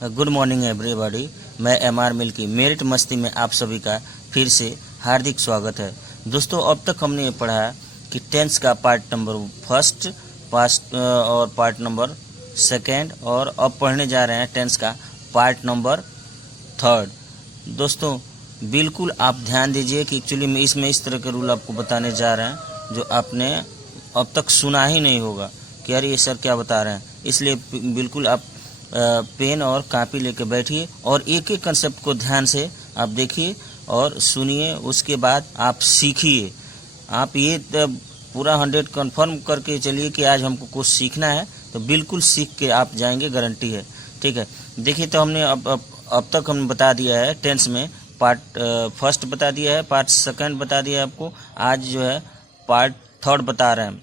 Good morning everybody. मैं MR milky merit मस्ती में आप सभी का फिर से हार्दिक स्वागत है। दोस्तों, अब तक हमने ये पढ़ा कि टेंस का पार्ट नंबर फर्स्ट, पास्ट और पार्ट नंबर सेकेंड, और अब पढ़ने जा रहे हैं टेंस का पार्ट नंबर थर्ड। दोस्तों, बिल्कुल आप ध्यान दीजिए कि एक्चुअली मैं इसमें इस तरह के रूल आपको बताने जा रहे हैं जो आपने अब तक सुना ही नहीं होगा कि यार ये सर क्या बता रहे हैं। इसलिए बिल्कुल आप पेन और कॉपी लेके बैठिए और एक एक कंसेप्ट को ध्यान से आप देखिए और सुनिए। उसके बाद आप सीखिए। आप ये पूरा 100 कन्फर्म करके चलिए कि आज हमको कुछ सीखना है, तो बिल्कुल सीख के आप जाएंगे, गारंटी है। ठीक है, देखिए तो हमने अब तक हमने बता दिया है टेंस में पार्ट फर्स्ट बता दिया है, पार्ट सेकंड बता दिया है आपको। आज जो है पार्ट थर्ड बता रहे हैं,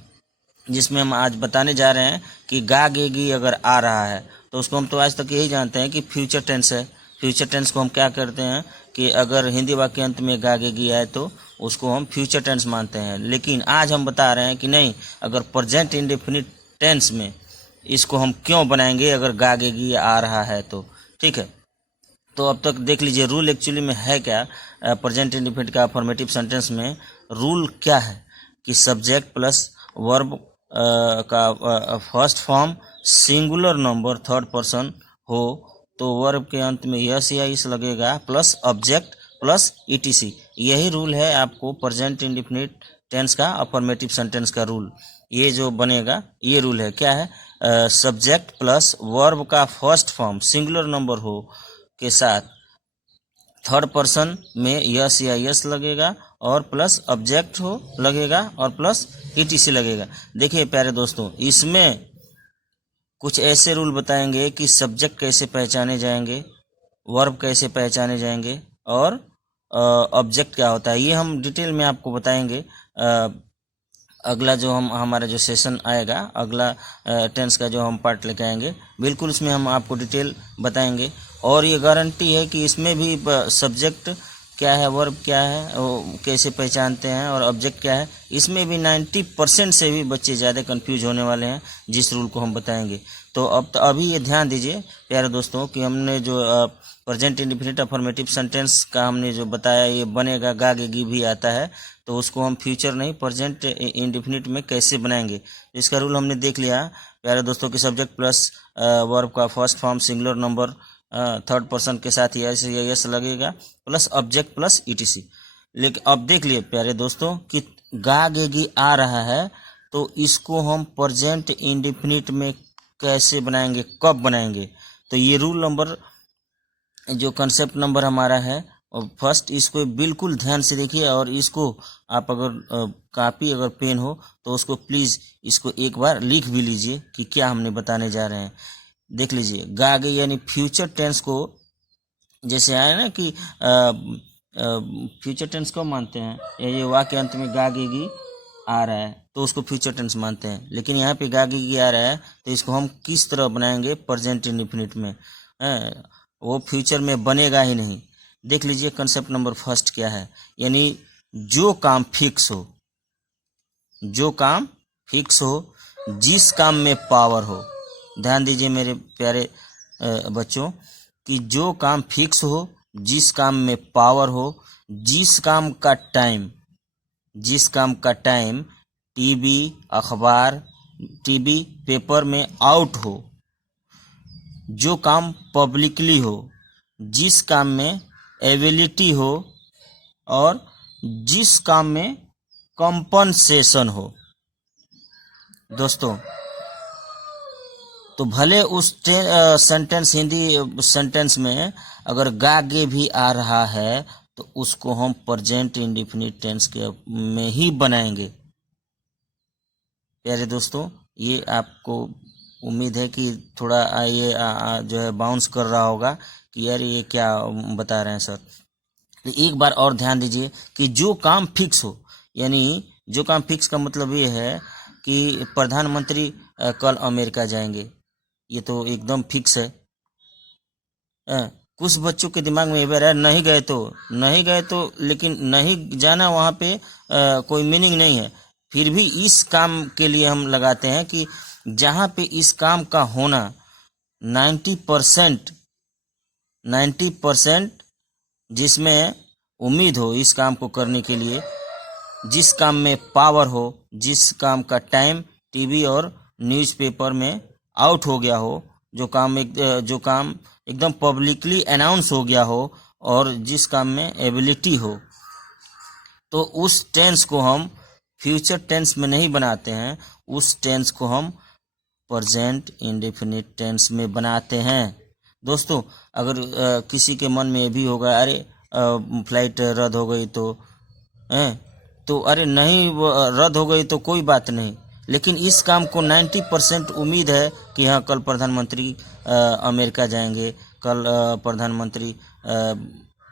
जिसमें हम आज बताने जा रहे हैं कि गा गेगी अगर आ रहा है तो उसको हम तो आज तक यही जानते हैं कि फ्यूचर टेंस है। फ्यूचर टेंस को हम क्या करते हैं कि अगर हिंदी वाक्य अंत में गा गेगी आए तो उसको हम फ्यूचर टेंस मानते हैं। लेकिन आज हम बता रहे हैं कि नहीं, अगर प्रेजेंट इंडेफिनिट टेंस में इसको हम क्यों बनाएंगे अगर गा गेगी आ रहा है तो। ठीक है, तो अब तक देख लीजिए रूल एक्चुअली में है क्या। प्रेजेंट इंडेफिनिट का अफर्मेटिव सेंटेंस में रूल क्या है कि सब्जेक्ट प्लस वर्ब का first form singular number third person हो तो वर्ब के अंत में यस या इस लगेगा प्लस ऑब्जेक्ट प्लस ईटीसी। यही रूल है आपको प्रेजेंट इंडेफिनिट टेंस का अफर्मेटिव सेंटेंस का रूल। ये जो बनेगा ये रूल है, क्या है, सब्जेक्ट प्लस वर्ब का फर्स्ट फॉर्म सिंगुलर नंबर हो के साथ थर्ड पर्सन में यस या यस लगेगा और प्लस ऑब्जेक्ट हो लगेगा और प्लस ईटीसी लगेगा। देखिए प्यारे दोस्तों, इसमें कुछ ऐसे रूल बताएंगे कि सब्जेक्ट कैसे पहचाने जाएंगे, वर्ब कैसे पहचाने जाएंगे और ऑब्जेक्ट क्या होता है, ये हम डिटेल में आपको बताएंगे। अगला जो हमारा जो सेशन आएगा, अगला टेंस का जो हम पार्ट लेके आएंगे, बिल्कुल उसमें हम आपको डिटेल बताएंगे। और ये गारंटी है कि इसमें भी सब्जेक्ट क्या है, वर्ब क्या है, वो कैसे पहचानते हैं और ऑब्जेक्ट क्या है, इसमें भी 90% से भी बच्चे ज़्यादा कंफ्यूज होने वाले हैं जिस रूल को हम बताएंगे। तो अभी ये ध्यान दीजिए प्यारे दोस्तों कि हमने जो प्रेजेंट इंडेफिनिट अफर्मेटिव सेंटेंस का हमने जो बताया ये बनेगा, गा गेगी भी आता है तो उसको हम फ्यूचर नहीं प्रेजेंट इंडेफिनिट में कैसे बनाएंगे। इसका रूल हमने देख लिया प्यारे दोस्तों कि सब्जेक्ट प्लस वर्ब का first form singular number third person के साथ यस या यस लगेगा प्लस ऑब्जेक्ट प्लस ईटीसी। लेकिन अब देख लिए प्यारे दोस्तों कि गा गेगी आ रहा है तो इसको हम प्रेजेंट इंडेफिनिट में कैसे बनाएंगे, कब बनाएंगे। तो ये रूल नंबर जो कंसेप्ट नंबर हमारा है और फर्स्ट, इसको बिल्कुल ध्यान से देखिए और इसको आप अगर कॉपी अगर पेन हो तो उसको प्लीज़ इसको एक बार लिख भी लीजिए कि क्या हमने बताने जा रहे हैं। देख लीजिए, गा गई यानी फ्यूचर टेंस को, जैसे आया ना कि फ्यूचर टेंस को मानते हैं, ये वाक्य अंत में गा गेगी आ रहा है तो उसको फ्यूचर टेंस मानते हैं। लेकिन यहाँ पे गा गेगी आ रहा है तो इसको हम किस तरह बनाएंगे प्रेजेंट इंडेफिनिट में, वो फ्यूचर में बनेगा ही नहीं। देख लीजिए कंसेप्ट नंबर फर्स्ट क्या है, यानी जो काम फिक्स हो, जो काम फिक्स हो, जिस काम में पावर हो। ध्यान दीजिए मेरे प्यारे बच्चों कि जो काम फिक्स हो, जिस काम में पावर हो, जिस काम का टाइम, जिस काम का टाइम टीवी अखबार टीवी पेपर में आउट हो, जो काम पब्लिकली हो, जिस काम में एबिलिटी हो और जिस काम में कंपनसेशन हो। दोस्तों, तो भले उस सेंटेंस हिंदी सेंटेंस में अगर गा गे भी आ रहा है तो उसको हम प्रेजेंट इंडेफिनिट टेंस के में ही बनाएंगे। प्यारे दोस्तों, ये आपको उम्मीद है कि थोड़ा ये जो है बाउंस कर रहा होगा कि यार ये क्या बता रहे हैं सर। तो एक बार और ध्यान दीजिए कि जो काम फिक्स हो, यानी जो काम फिक्स का मतलब ये है कि प्रधानमंत्री कल अमेरिका जाएंगे, ये तो एकदम फिक्स है। कुछ बच्चों के दिमाग में ये बार है नहीं गए तो नहीं गए तो, लेकिन नहीं जाना वहाँ पे कोई मीनिंग नहीं है। फिर भी इस काम के लिए हम लगाते हैं कि जहाँ पे इस काम का होना 90% 90% जिसमें उम्मीद हो इस काम को करने के लिए, जिस काम में पावर हो, जिस काम का टाइम टीवी और न्यूज़पेपर में आउट हो गया हो, जो काम एकदम पब्लिकली अनाउंस हो गया हो और जिस काम में एबिलिटी हो, तो उस टेंस को हम फ्यूचर टेंस में नहीं बनाते हैं, उस टेंस को हम प्रेजेंट इंडेफिनिट टेंस में बनाते हैं। दोस्तों, अगर किसी के मन में ये भी होगा, अरे फ्लाइट रद्द हो गई तो अरे नहीं, वो रद्द हो गई तो कोई बात नहीं, लेकिन इस काम को 90% उम्मीद है कि हाँ कल प्रधानमंत्री अमेरिका जाएंगे, कल प्रधानमंत्री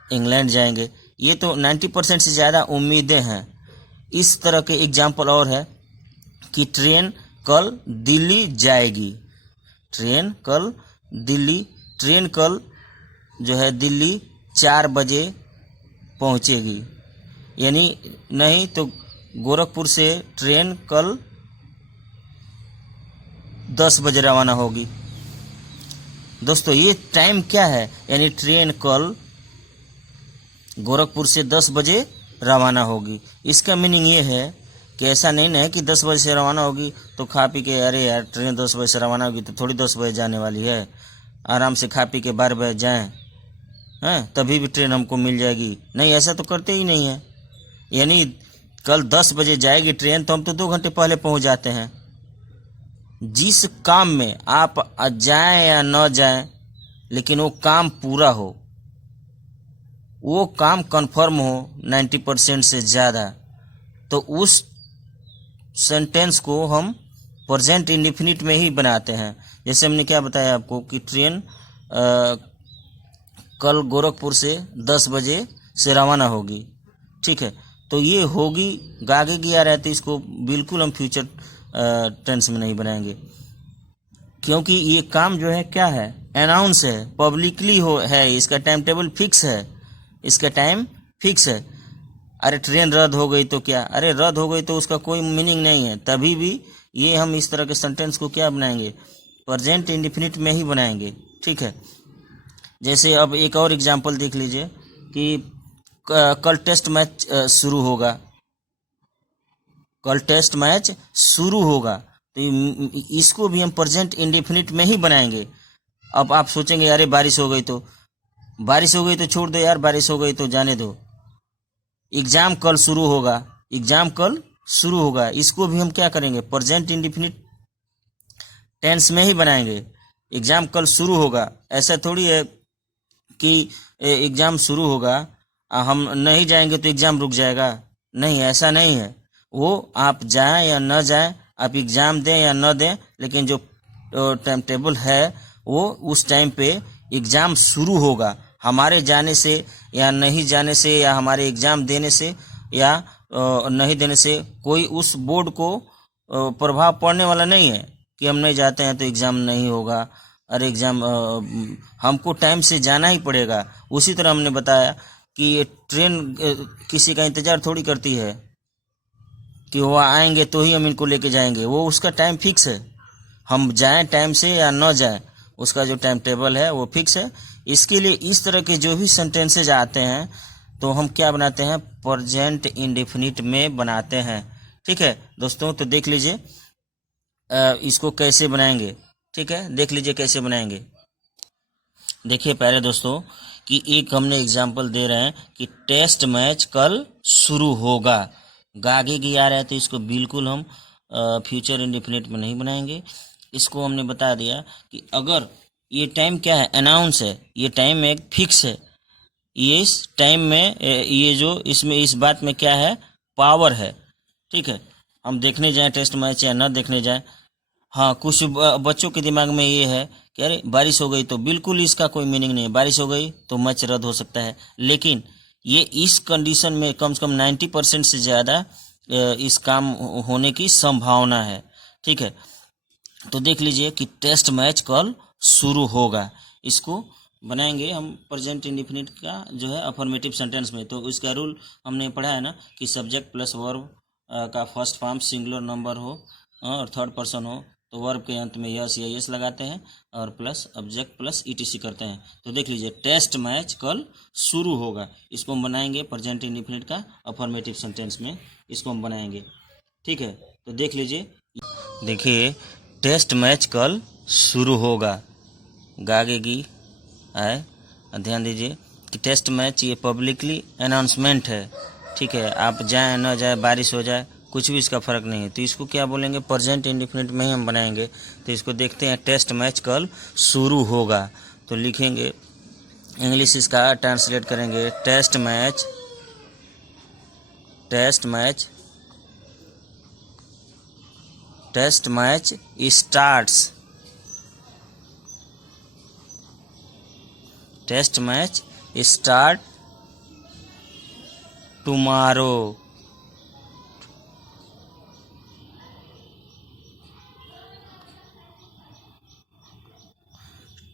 इंग्लैंड जाएंगे, ये तो 90% से ज़्यादा उम्मीदें हैं। इस तरह के एग्जाम्पल और है कि ट्रेन कल दिल्ली जाएगी, ट्रेन कल जो है दिल्ली 4 बजे पहुंचेगी, यानी नहीं तो गोरखपुर से ट्रेन कल 10 बजे रवाना होगी। दोस्तों, ये टाइम क्या है, यानी ट्रेन कल गोरखपुर से 10 बजे रवाना होगी। इसका मीनिंग ये है कि ऐसा नहीं है कि 10 बजे से रवाना होगी तो खा पी के, अरे यार ट्रेन 10 बजे से रवाना होगी तो थोड़ी 10 बजे जाने वाली है, आराम से खा पी के 12 बजे जाएं, तभी भी ट्रेन हमको मिल जाएगी। नहीं, ऐसा तो करते ही नहीं है। यानी कल 10 बजे जाएगी ट्रेन तो हम तो 2 घंटे पहले पहुंच जाते हैं। जिस काम में आप जाएं या न जाएं, लेकिन वो काम पूरा हो, वो काम कंफर्म हो 90% से ज़्यादा, तो उस सेंटेंस को हम प्रेजेंट इंडेफिनिट में ही बनाते हैं। जैसे हमने क्या बताया आपको कि ट्रेन कल गोरखपुर से 10 बजे से रवाना होगी, ठीक है, तो ये होगी गागेगी आ रहा है, तो इसको बिल्कुल हम फ्यूचर टेंस में नहीं बनाएंगे, क्योंकि ये काम जो है क्या है, अनाउंस है, पब्लिकली है, इसका टाइम टेबल फिक्स है, इसका टाइम फिक्स है। अरे ट्रेन रद्द हो गई तो क्या, अरे रद्द हो गई तो उसका कोई मीनिंग नहीं है, तभी भी ये हम इस तरह के सेंटेंस को क्या बनाएंगे, प्रेजेंट इंडेफिनिट में ही बनाएंगे, ठीक है। जैसे अब एक और एग्जांपल देख लीजिए कि कल टेस्ट मैच शुरू होगा, कल टेस्ट मैच शुरू होगा, तो इसको भी हम प्रेजेंट इंडेफिनिट में ही बनाएंगे। अब आप सोचेंगे अरे बारिश हो गई तो छोड़ दो यार, बारिश हो गई तो जाने दो, एग्जाम कल शुरू होगा, इसको भी हम क्या करेंगे, प्रेजेंट इंडेफिनिट टेंस में ही बनाएंगे। एग्जाम कल शुरू होगा, ऐसा थोड़ी है कि एग्जाम शुरू होगा, हम नहीं जाएंगे तो एग्जाम रुक जाएगा, नहीं, ऐसा नहीं है। वो आप जाएं या न जाएं, आप एग्जाम दें या न दें, लेकिन जो टाइम टेबल है वो उस टाइम पे एग्जाम शुरू होगा। हमारे जाने से या नहीं जाने से, या हमारे एग्जाम देने से या नहीं देने से कोई उस बोर्ड को प्रभाव पड़ने वाला नहीं है कि हम नहीं जाते हैं तो एग्जाम नहीं होगा। अरे एग्जाम हमको टाइम से जाना ही पड़ेगा। उसी तरह हमने बताया कि ट्रेन किसी का इंतजार थोड़ी करती है कि वो आएंगे तो ही हम इनको लेके जाएंगे, वो उसका टाइम फिक्स है, हम जाएं टाइम से या न जाएं, उसका जो टाइम टेबल है वो फिक्स है। इसके लिए इस तरह के जो भी सेंटेंसेज आते हैं तो हम क्या बनाते हैं, प्रेजेंट इंडेफिनिट में बनाते हैं, ठीक है दोस्तों। तो देख लीजिए इसको कैसे बनाएंगे, ठीक है, देख लीजिए कैसे बनाएंगे। देखिए पहले दोस्तों कि एक हमने एग्जाम्पल दे रहे हैं कि टेस्ट मैच कल शुरू होगा, गागेगी आ रहा है तो इसको बिल्कुल हम फ्यूचर इंडेफिनिट में नहीं बनाएंगे। इसको हमने बता दिया कि अगर ये टाइम क्या है, अनाउंस है, ये टाइम एक फिक्स है, ये इस टाइम में ये जो इसमें इस बात में क्या है, पावर है, ठीक है। हम देखने जाएं टेस्ट मैच या न देखने जाएं, हाँ कुछ बच्चों के दिमाग में ये है कि अरे बारिश हो गई तो, बिल्कुल इसका कोई मीनिंग नहीं है, बारिश हो गई तो मैच रद्द हो सकता है, लेकिन ये इस कंडीशन में कम से कम 90% से ज़्यादा इस काम होने की संभावना है, ठीक है। तो देख लीजिए कि टेस्ट मैच कल शुरू होगा, इसको बनाएंगे हम प्रेजेंट इंडेफिनिट का जो है अफर्मेटिव सेंटेंस में। तो इसका रूल हमने पढ़ा है ना कि सब्जेक्ट प्लस वर्ब का फर्स्ट फॉर्म सिंगुलर नंबर हो और थर्ड पर्सन हो तो वर्ब के अंत में यस या यस लगाते हैं और प्लस ऑब्जेक्ट प्लस ईटीसी करते हैं। तो देख लीजिए, टेस्ट मैच कल शुरू होगा, इसको हम बनाएंगे प्रेजेंट इंडेफिनिट का अफर्मेटिव सेंटेंस में, इसको हम बनाएंगे। ठीक है, तो देख लीजिए, देखिए टेस्ट मैच कल शुरू होगा, गागेगी आए। ध्यान दीजिए कि टेस्ट मैच ये पब्लिकली अनाउंसमेंट है। ठीक है, आप जाए न जाए, बारिश हो जाए, कुछ भी इसका फ़र्क नहीं है। तो इसको क्या बोलेंगे, प्रेजेंट इंडेफिनिट में ही हम बनाएंगे। तो इसको देखते हैं, टेस्ट मैच कल शुरू होगा। तो लिखेंगे, इंग्लिश इसका ट्रांसलेट करेंगे, test match starts, test match start tomorrow.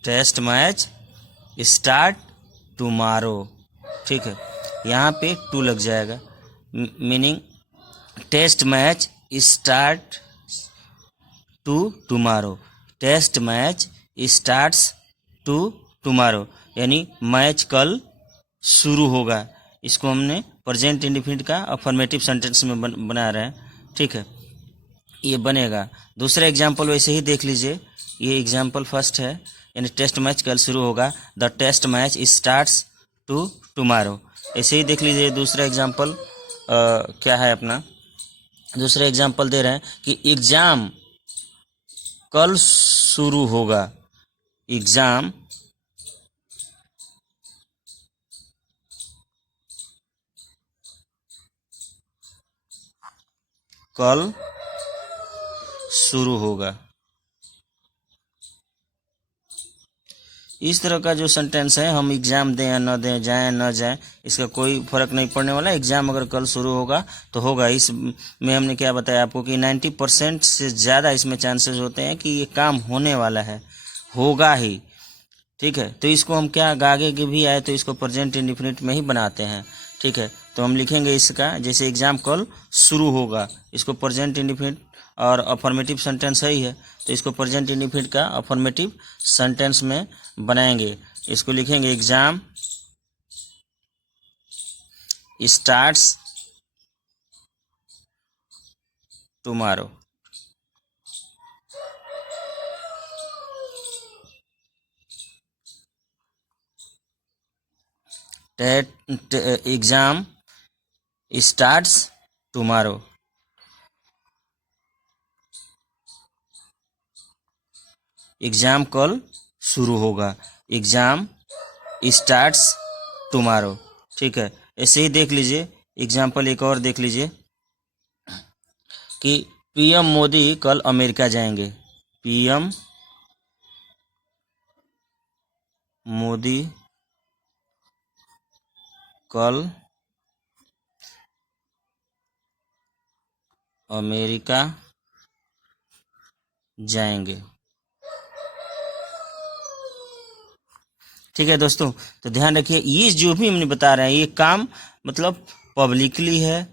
Test match start tomorrow. ठीक है, यहाँ पे टू लग जाएगा, meaning test match start to tomorrow, test match starts to tomorrow, यानी मैच कल शुरू होगा। इसको हमने प्रेजेंट इंडेफिनिट का अफर्मेटिव सेंटेंस में बना रहे हैं। ठीक है, ये बनेगा। दूसरा एग्जाम्पल वैसे ही देख लीजिए, ये एग्जाम्पल फर्स्ट है, यानी टेस्ट मैच कल शुरू होगा, the test match starts to tomorrow. ऐसे ही देख लीजिए दूसरा एग्जाम्पल क्या है अपना, दूसरा एग्जाम्पल दे रहे हैं कि एग्जाम कल शुरू होगा, एग्जाम कल शुरू होगा। इस तरह का जो सेंटेंस है, हम एग्जाम दें या न दें, जाएं न जाएं, इसका कोई फर्क नहीं पड़ने वाला। एग्जाम अगर कल शुरू होगा तो होगा। इसमें हमने क्या बताया आपको कि 90% से ज़्यादा इसमें चांसेस होते हैं कि ये काम होने वाला है, होगा ही। ठीक है, तो इसको हम क्या, आगे के भी आए तो इसको प्रेजेंट इंडेफिनिट में ही बनाते हैं। ठीक है, तो हम लिखेंगे इसका, जैसे एग्जाम कल शुरू होगा, इसको प्रेजेंट इंडेफिनिट और अफर्मेटिव सेंटेंस है ही है, तो इसको प्रेजेंट इंडेफिनिट का अफर्मेटिव सेंटेंस में बनाएंगे। इसको लिखेंगे, exam starts tomorrow. Exam starts tomorrow, exam कल शुरू होगा, एग्जाम स्टार्ट्स टुमारो। ठीक है, ऐसे ही देख लीजिए एग्जाम्पल एक और देख लीजिए कि पीएम मोदी कल अमेरिका जाएंगे, पीएम मोदी कल अमेरिका जाएंगे। ठीक है दोस्तों, तो ध्यान रखिए, ये जो भी हमने बता रहे हैं ये काम मतलब पब्लिकली है।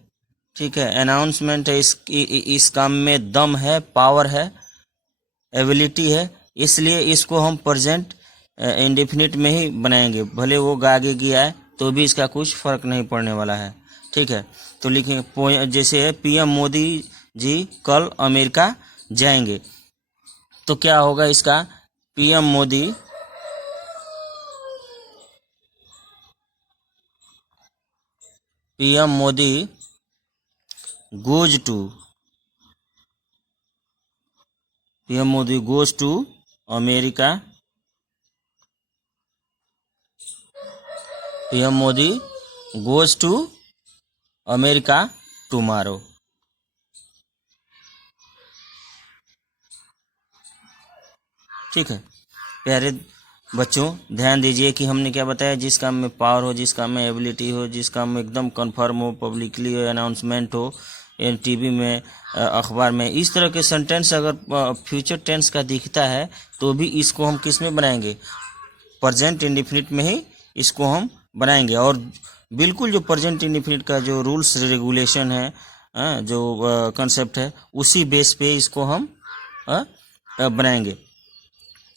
ठीक है, अनाउंसमेंट है, इस काम में दम है, पावर है, एबिलिटी है, इसलिए इसको हम प्रेजेंट इंडेफिनिट में ही बनाएंगे। भले वो आगे की आए तो भी इसका कुछ फर्क नहीं पड़ने वाला है। ठीक है, तो लिखेंगे जैसे है, पीएम मोदी जी कल अमेरिका जाएंगे, तो क्या होगा इसका, PM Modi goes to PM Modi goes to America, PM Modi goes to America tomorrow. ठीक है प्यारे बच्चों, ध्यान दीजिए कि हमने क्या बताया, जिस काम में पावर हो, जिस काम में एबिलिटी हो, जिस काम में एकदम कन्फर्म हो, पब्लिकली अनाउंसमेंट हो, टीवी में, अखबार में, इस तरह के सेंटेंस अगर फ्यूचर टेंस का दिखता है तो भी इसको हम किस में बनाएंगे, प्रेजेंट इंडेफिनिट में ही इसको हम बनाएंगे। और बिल्कुल जो प्रेजेंट इंडेफिनिट का जो रूल्स रेगुलेशन है, जो कंसेप्ट है, उसी बेस पे इसको हम बनाएंगे।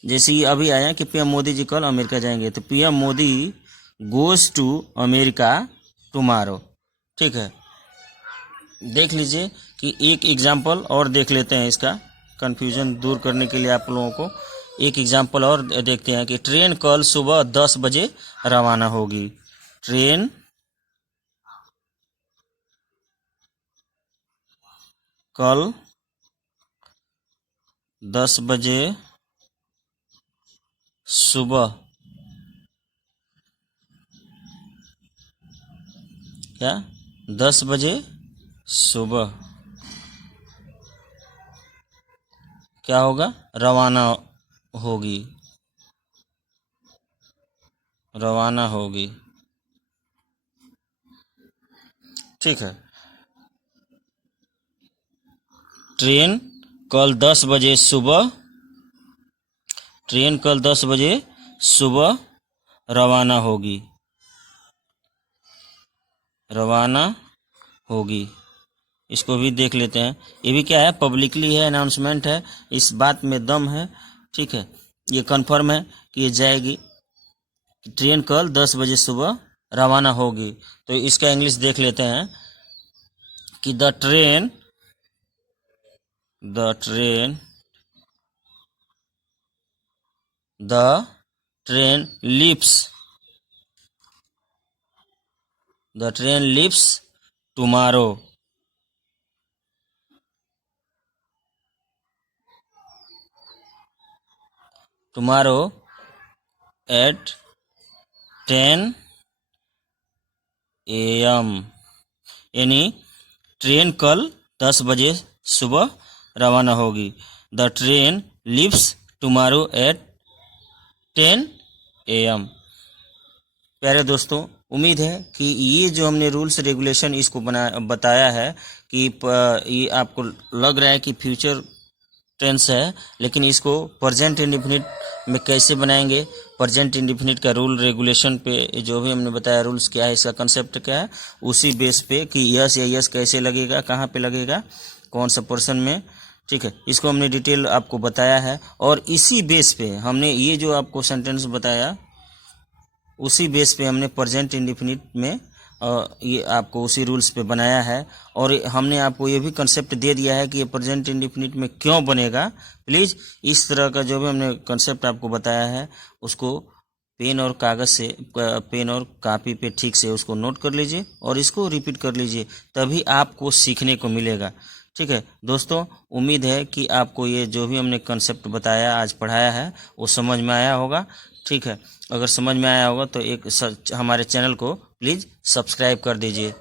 जैसे ये अभी आया कि पीएम मोदी जी कल अमेरिका जाएंगे, तो PM Modi goes to America tomorrow. ठीक है, देख लीजिए कि एक एग्जाम्पल और देख लेते हैं, इसका कन्फ्यूजन दूर करने के लिए आप लोगों को एक एग्जाम्पल और देखते हैं कि ट्रेन कल सुबह 10 बजे रवाना होगी। ट्रेन कल 10 बजे सुबह, क्या 10 बजे सुबह क्या होगा, रवाना होगी, रवाना होगी। ठीक है, ट्रेन कल 10 बजे सुबह, ट्रेन कल 10 बजे सुबह रवाना होगी, रवाना होगी। इसको भी देख लेते हैं। ये भी क्या है, पब्लिकली है, अनाउंसमेंट है, इस बात में दम है। ठीक है, ये कंफर्म है कि ये जाएगी, ट्रेन कल 10 बजे सुबह रवाना होगी। तो इसका इंग्लिश देख लेते हैं कि the train the train leaves tomorrow. Tomorrow at 10 AM, यानी ट्रेन कल 10 बजे सुबह रवाना होगी। The train leaves tomorrow at 10 AM। प्यारे दोस्तों, उम्मीद है कि ये जो हमने रूल्स रेगुलेशन इसको बताया है कि ये आपको लग रहा है कि फ्यूचर टेंस है, लेकिन इसको प्रेजेंट इंडेफिनिट में कैसे बनाएंगे, प्रेजेंट इंडेफिनिट का रूल रेगुलेशन पे जो भी हमने बताया, रूल्स क्या है, इसका कंसेप्ट क्या है, उसी बेस पे कि यस या यस कैसे लगेगा, कहाँ पे लगेगा, कौन सा पर्सन में। ठीक है, इसको हमने डिटेल आपको बताया है, और इसी बेस पे हमने ये जो आपको सेंटेंस बताया, उसी बेस पे हमने प्रेजेंट इंडेफिनिट में ये आपको उसी रूल्स पे बनाया है। और हमने आपको ये भी कंसेप्ट दे दिया है कि ये प्रेजेंट इंडेफिनिट में क्यों बनेगा। प्लीज़ इस तरह का जो भी हमने कंसेप्ट आपको बताया है, उसको पेन और कागज़ से, पेन और कापी पे ठीक से उसको नोट कर लीजिए और इसको रिपीट कर लीजिए, तभी आपको सीखने को मिलेगा। ठीक है दोस्तों, उम्मीद है कि आपको ये जो भी हमने कंसेप्ट बताया, आज पढ़ाया है, वो समझ में आया होगा। ठीक है, अगर समझ में आया होगा तो हमारे चैनल को प्लीज़ सब्सक्राइब कर दीजिए।